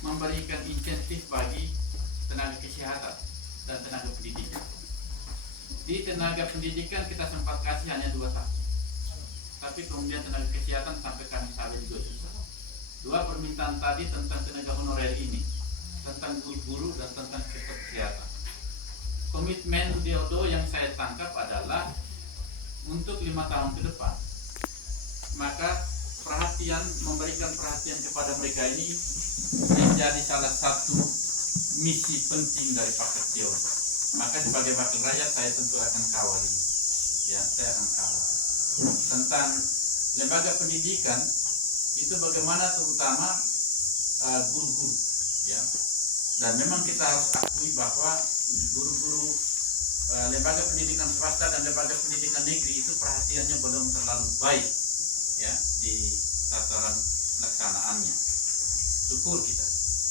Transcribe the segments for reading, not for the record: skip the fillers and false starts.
memberikan insentif bagi tenaga kesehatan dan tenaga pendidikan. Di tenaga pendidikan kita sempat kasih hanya 2 tahun, tapi kemudian tenaga kesehatan sampai kami sampai juga susah. 2 permintaan tadi tentang tenaga honorer ini, tentang guru-guru dan tentang sektor kesehatan. Komitmen Diodo yang saya tangkap adalah untuk 5 tahun ke depan, maka memberikan perhatian kepada mereka ini menjadi salah satu misi penting dari Pak Setio. Maka sebagai wakil rakyat saya tentu akan kawal ini. Ya, saya akan kawal. Tentang lembaga pendidikan itu bagaimana terutama guru-guru, ya. Dan memang kita harus akui bahwa guru-guru lembaga pendidikan swasta dan lembaga pendidikan negeri itu perhatiannya belum terlalu baik, ya, di tataran pelaksanaannya. Syukur kita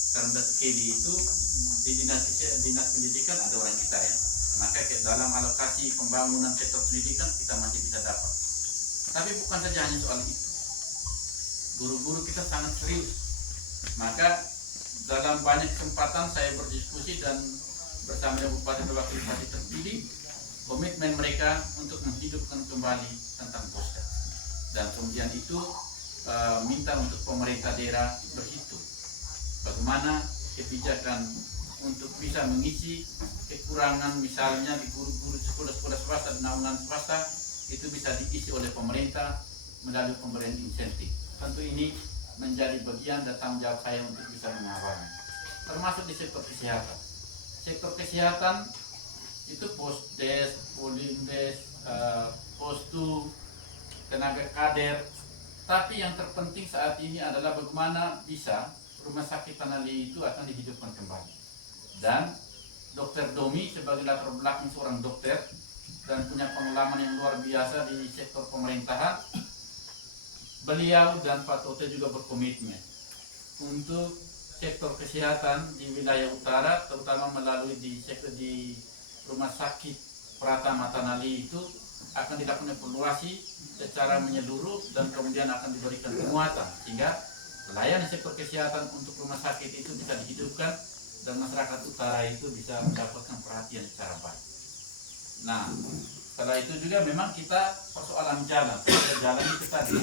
karena sekali itu di dinas pendidikan ada orang kita, ya, maka dalam alokasi pembangunan sektor pendidikan kita masih bisa dapat. Tapi bukan saja hanya soal itu, guru-guru kita sangat serius. Maka dalam banyak kesempatan saya berdiskusi dan bersama bupati dan wakil bupati terpilih, komitmen mereka untuk menghidupkan kembali tentang posda. Dan kemudian itu minta untuk pemerintah daerah berhitung bagaimana kebijakan untuk bisa mengisi kekurangan misalnya di guru-guru sekolah-sekolah swasta dan naungan swasta itu bisa diisi oleh pemerintah melalui pemberian insentif. Tentu ini menjadi bagian dan tanggung jawab saya untuk bisa mengawalnya, termasuk di sektor kesehatan. Sektor kesehatan itu posdes, polindes, postum, tenaga kader. Tapi yang terpenting saat ini adalah bagaimana bisa rumah sakit Tanali itu akan dihidupkan kembali. Dan Dr. Domi sebagai latar belakang seorang dokter dan punya pengalaman yang luar biasa di sektor pemerintahan, beliau dan Pak Toto juga berkomitmen untuk sektor kesehatan di wilayah utara, terutama melalui di rumah sakit Pratama Tanali itu akan dilakukan evaluasi secara menyeluruh dan kemudian akan diberikan penguatan sehingga pelayanan sektor kesehatan untuk rumah sakit itu bisa dihidupkan dan masyarakat utara itu bisa mendapatkan perhatian secara baik. Nah, setelah itu juga memang kita persoalan jalan itu tadi.